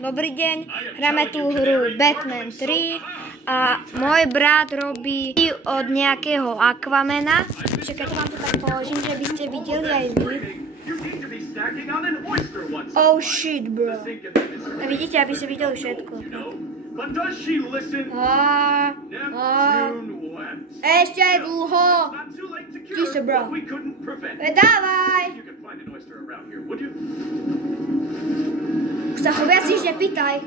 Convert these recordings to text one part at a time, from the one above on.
Dobrý deň, hráme tú hru Batman 3 a môj brat robí od nejakého Aquamana. Čakajte, vám to tak položím, že by ste videli aj vy. Oh shit, bro. A vidíte, aby ste videli všetko. Ešte je dlho. Tiso, bro. Dávaj. Už sa ho viac nič nepýtaj.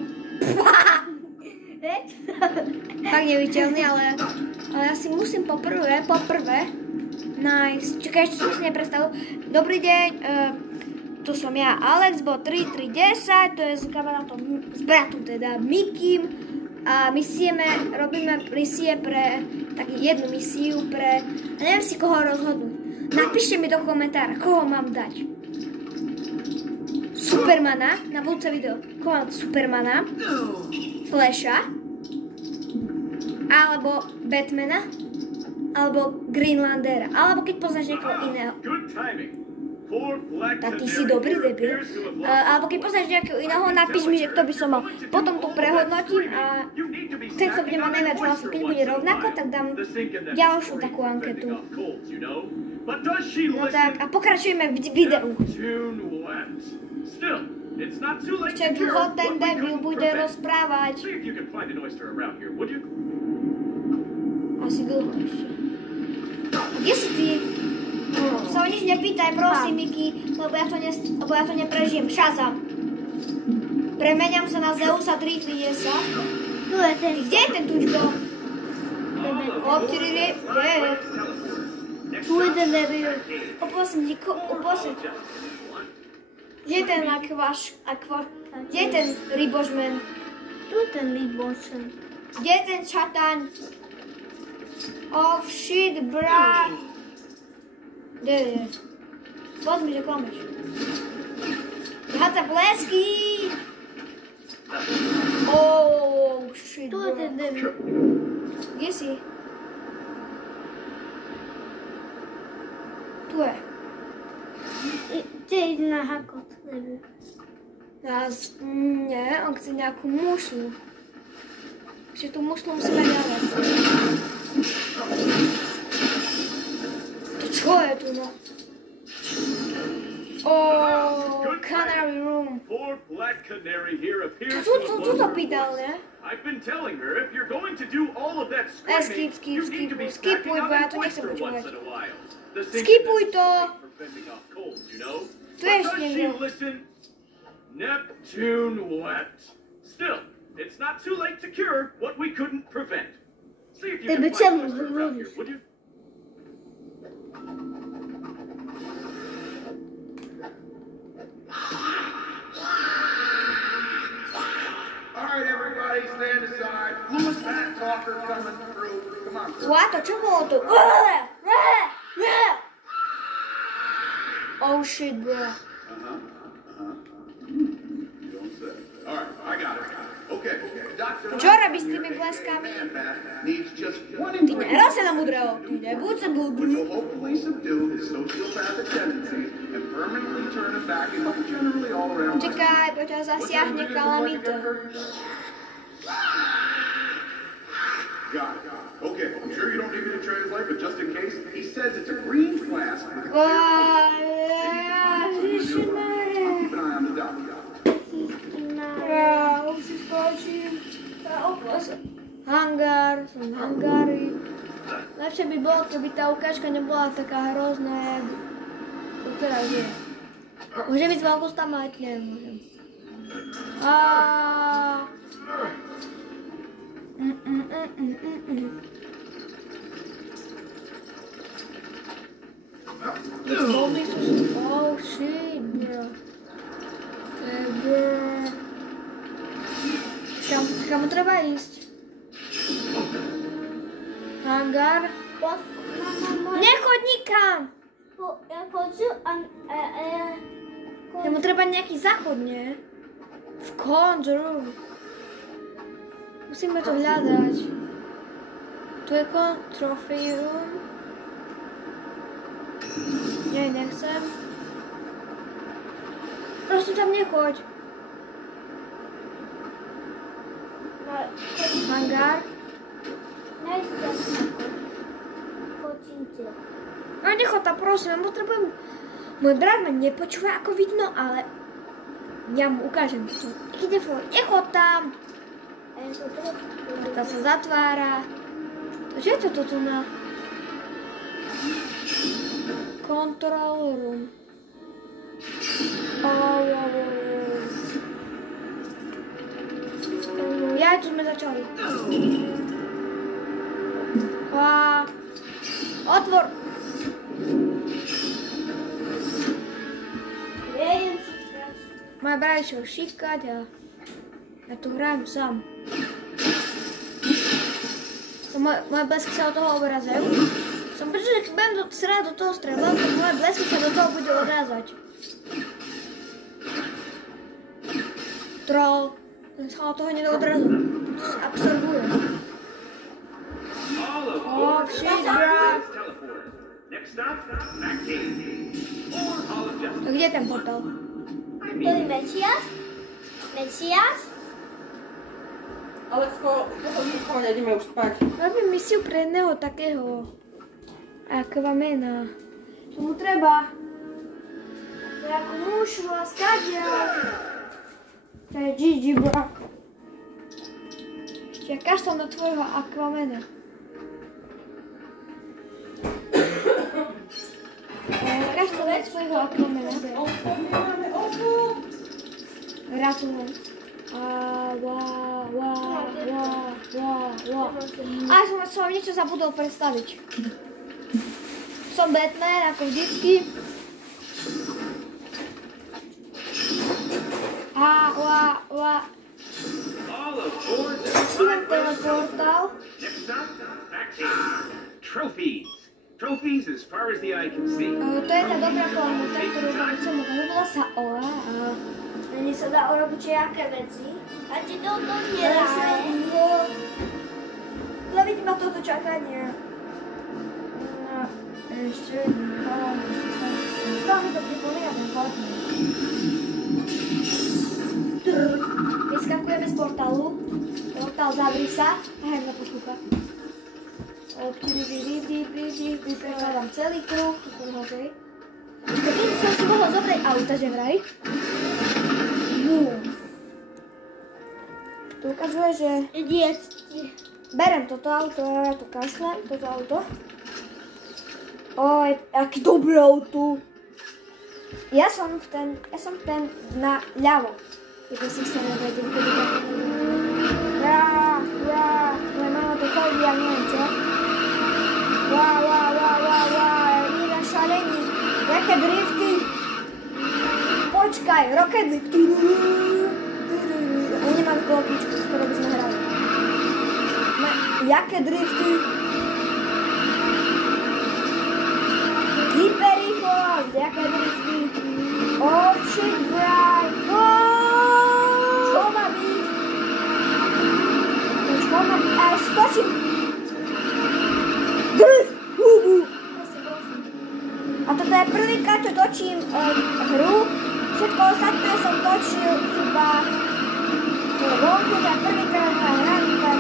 Tak neviditeľný, ale ja si musím poprvé. Nice. Čakaj, ešte som si neprestavil. Dobrý deň, tu som ja, Alexbo 3310, to je s kamarátom, s bratom teda, Mikim. A robíme misie pre, takú jednu misiu pre, a neviem si koho rozhodnúť. Napíšte mi do komentára, koho mám dať. Supermana, na budúce video, koho mám Supermana, Flasha, alebo Batmana, alebo Greenlandera, alebo keď poznáš niekoho iného. Tak ty si dobrý debil. Alebo keď poznáš nejakého iného, napíš mi, že kto by som mal. Potom to prehodnotím a ten, kto bude mať najviac hlasov, keď bude rovnako, tak dám ďalšiu takú anketu. No tak, a pokračujeme v videu. Ešte dlho ten debil bude rozprávať. Asi dlho ešte. Kde si ty? Sa o nič nepýtaj, prosím, Miki, lebo ja to neprežijem. Shazam. Premeniam sa na Zeusa 3310. Tu je ten. Kde je ten tučko? Tu je ten debil. Uposím. Kde je ten Kde je ten Rybožmen? Tu je ten Rybožmen. Kde je ten čataň? Oh shit, bra. Kde je? Pozmi, že klameš. Háca blesky! Oh shit, Tu je ten debil. Kde si? Tu je. Chce ísť na hakot, debil. Nie, on chce nejakú mušlu. Ešte tú mušlu musíme ďalej. Čo je tu, no? Oh, Canary Room. Tu to pýtal, ne? Skipuj, bo ja to nechcem počúvať. Skipuj to! Tu je ešte niekto. Neptune wet. Still, it's not too late to cure what we couldn't prevent. See if you can find a monster around here, would you? Alright, everybody, stand aside. Lewis Hat Talker coming through. Come on. What? Čo bolo tu? Oh shit, bro. Alright, I got it. Okay. Čo robíš s tými bleskami? Ty nehral sa na mudrého. Ty nebuď sa blbý. Čakaj, poď ho zasiahne kalamita. Got it. Okay, I'm sure you don't need me to translate, but just in case, he says it's a green flask with a Keep an eye on the dock. Už si skočím. Hangár, som v hangári. Lepšie by bolo, keby tá ukážka nebola taká hrozná, jak to teraz je. Môže byť veľkú stamať? Nemôžem. Oh shit, bro. Kam treba ísť? Hangár? Nechoď nikam! Ja chodím a Mu treba nejaký záchod, nie? V Conjure. Musíme to hľadať. Tu je Trophy Room. Nie, nechcem. Prosím, tam nechoď. Hangár. No nechod tam, prosím, ja potrebujem... Môj brat ma nepočúva, ako vidno, ale ja mu ukážem to. Nechod tam. Portál sa zatvára. Čo je toto tu na... Control room. Ja, tu sme začali. Otvor. Moja brat išiel šikať a ja tu hrajem sám. Moje blesky sa od toho obrazajú. Som počul, že keď budem srať do toho strelba, tak moje blesky sa do toho budú odrázať. Troll. Ten sa od toho nedodrazu. To sa absorbuje. Oh, shit, bro. Tak kde je ten portál? To je Mesiáš? Mesiáš? Alecko, pohodne, ideme už spať. Robím misiu pre jedného takého akvamena. Čo mu treba? Nejakú mušu a skadia. To je GG, bro. Ja kašľam do tvojho akvamena. Kašľam do svojho akvamena. Gratulujem. Som niečo zabudol predstaviť. Som Batman, ako vždycky. Teleportál. Trophies. Trophies as far as the eye can see. To je tá dobrá planeta, ktorú chcem urobiť sa Ola a Mne sa dá urobiť nejaké veci. A ti to nedáme. Zavidí ma toto čakanie. Ešte stále mi to pripomína ten Fortnite. Vyskakujeme z portálu. Portál zavrí sa a hej ma poslúcha. Prekladám celý kruh. Keď som si mohol zobrať auta, že vraj. Tu ukazuje, že berem toto auto, ja to kašlem, toto auto. Oj, aký dobré auto. Ja som ten na ľavo. Keby si sa nevedel, keby tak moja mama to chodí, ja neviem čo. Idem šalení. Jaké drifty. Počkaj, Rocket League. Oni nemám klopičku, z ktorou by sme hrali. Jaké drifty. Hyperrýchlosť, jaké drifty. Oh shit, bro. Čo má byť? A ešte točím. Drift. A toto je prvýkrát, čo točím hru. Všetko ostatné som točil iba vonku, to je prvýkrát moja hra, tak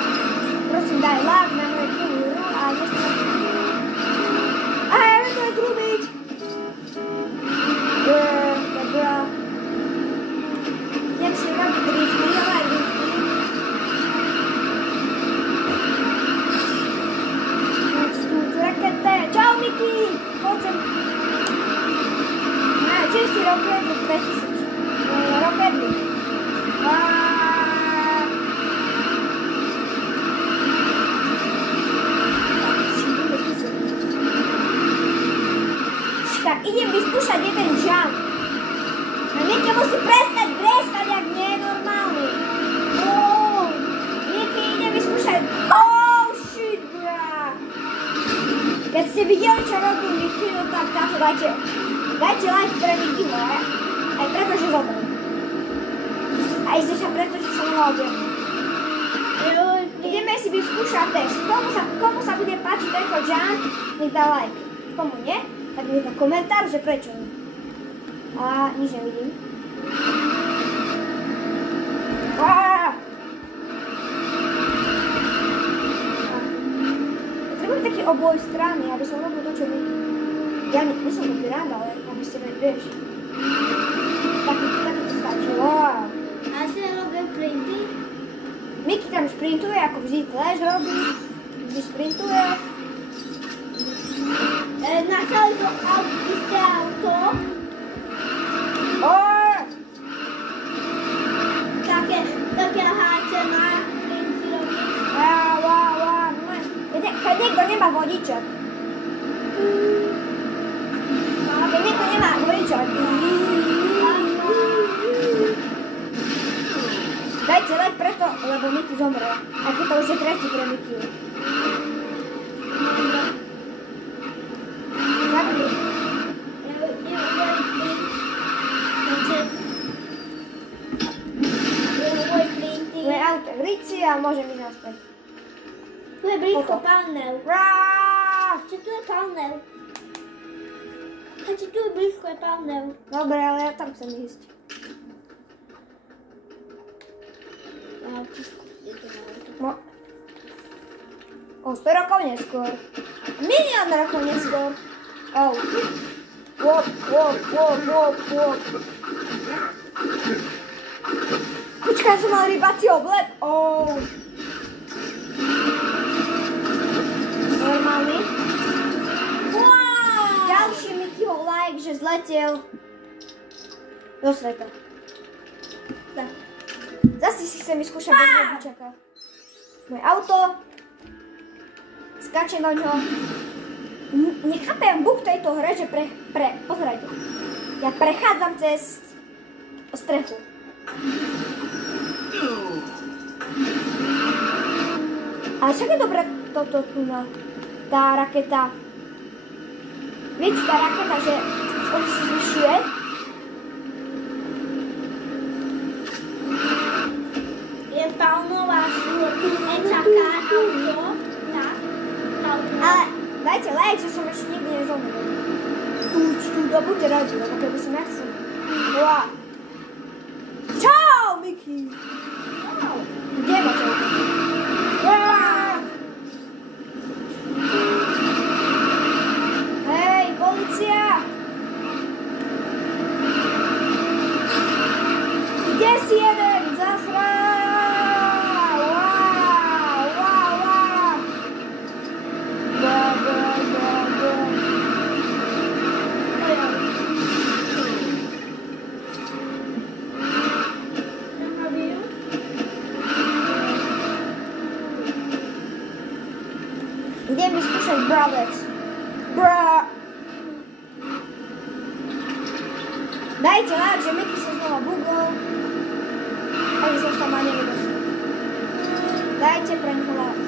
prosím daj like na moju prvú hru a nestratím. A ja viem to je trubiť. Dobrá. Idem si robiť drifty, ale aj drifty. Rakete, čau Miki, poď sem. Čistý Rocket League 2000. Rocket League. Tak idem vyskúšať jeden jump. A Miki musí prestať breskať, jak nenormálny. Miki, idem vyskúšať. Oh shit, bra. Keď ste videli, čo robil Miki, no tak táto dajte like pre Mikiho, aj preto, že zobral. Aj ešte preto, že som ho objel. Ideme si vyskúšať test. Komu sa bude páčiť tento jump, nech dá like. Komu nie? Tak nech dá komentár, že prečo. A nič nevidím. oboj strany, aby som robil to, čo vidím. Ja nie som to pirát, ale aby ste vieš. Taký to stačí. Wow. A si robím printy? Miky tam sprintuje, ako vždy Flash robí. Vždy sprintuje. Nachali to isté auto. Také háče má printy robiť. Keď niekto nemá vodičak. Keď niekto nemá vodičak. Dajte leď preto, lebo Miky zomrel. A keď to už je tretí pre Miky. Zabili. Moje auto v rici a môžem ísť naspäť. Tu je blízko panel. Či tu je panel? Či tu je blízko je panel? Dobre, ale ja tam chcem ísť. O 100 rokov neskôr. Milión rokov neskôr. Wop. Počkaj, som mal rybací oblek. Normálny. Wow. Ďalší Mikyho like, že zletel do sveta. Tak. Zase si chcem vyskúšať bez vodičaka. Moje auto. Skáčem do ňoho. Nechápem bug tejto hre, že pozerajte. Ja prechádzam cez strechu. Ale však je dobré toto tu na tá raketa. Viete, tá raketa, že on si zvyšuje. Je palnová, tu nečaká auto. Tak. Ale dajte like, že som ešte nikdy nezomrel. Buďte radi, lebo keby som ja chcel. Wow. Čau, Miky! Kde ma to? Hej, polícia! Kde si jeden? Zasraj! Wow! Idem vyskúšať Bravex. Dajte like, že Miky sa znova bugol. Takže som tam ani nedostal. Dajte pre ňoho like.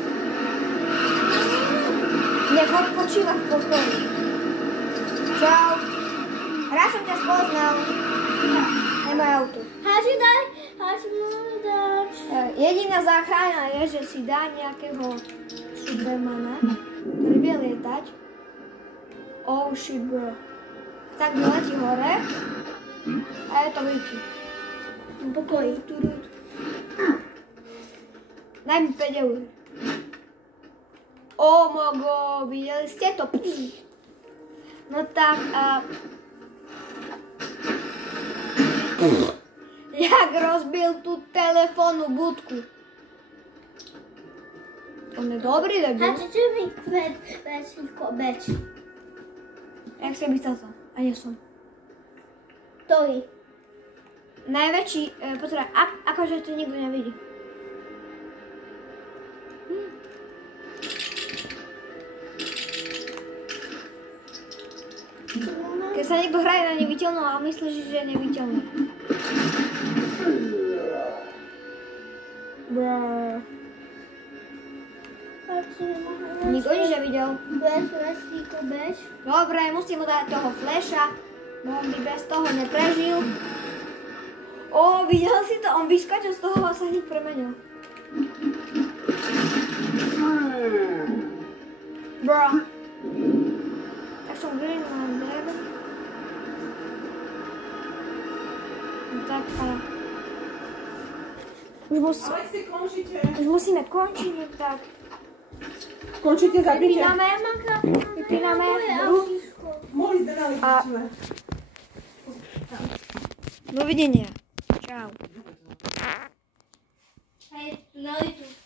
Nech odpočíva v pokoji. Čau. Raz som ťa spoznal. Nemaj auto. Háči mu dať. Jediná záchrana je, že si dá nejakého Supermana, ktorý vie lietať. Oh shit, bro. Tak vyletí hore. A je to Miky. V pokoji. Daj mi 5 eur. Oh mogo, videli ste to? No tak a... Jak rozbil tú telefónnu budku. On je dobrý debil. Háči, čo mi beč? Jak si by chcel to? A nie som. Ktorý? Najväčší, pozeraj, akože to nikto nevidí. Keď sa niekto hraje na neviditeľnú a myslíš, že je neviditeľný. Brrr. Nikto nič nevidel. Beč. Dobre, musím mu dať toho flasha, bo on by bez toho neprežil. Videl si to? On vyskočil z toho a sa hneď premenil. Bro. Tak som Greenlander. No tak a... Už musíme končiť, tak... Končíte, zapnite. Vypíname hru. Mohli ste dali A- Dovidenia. Čau. Hej, na YouTube.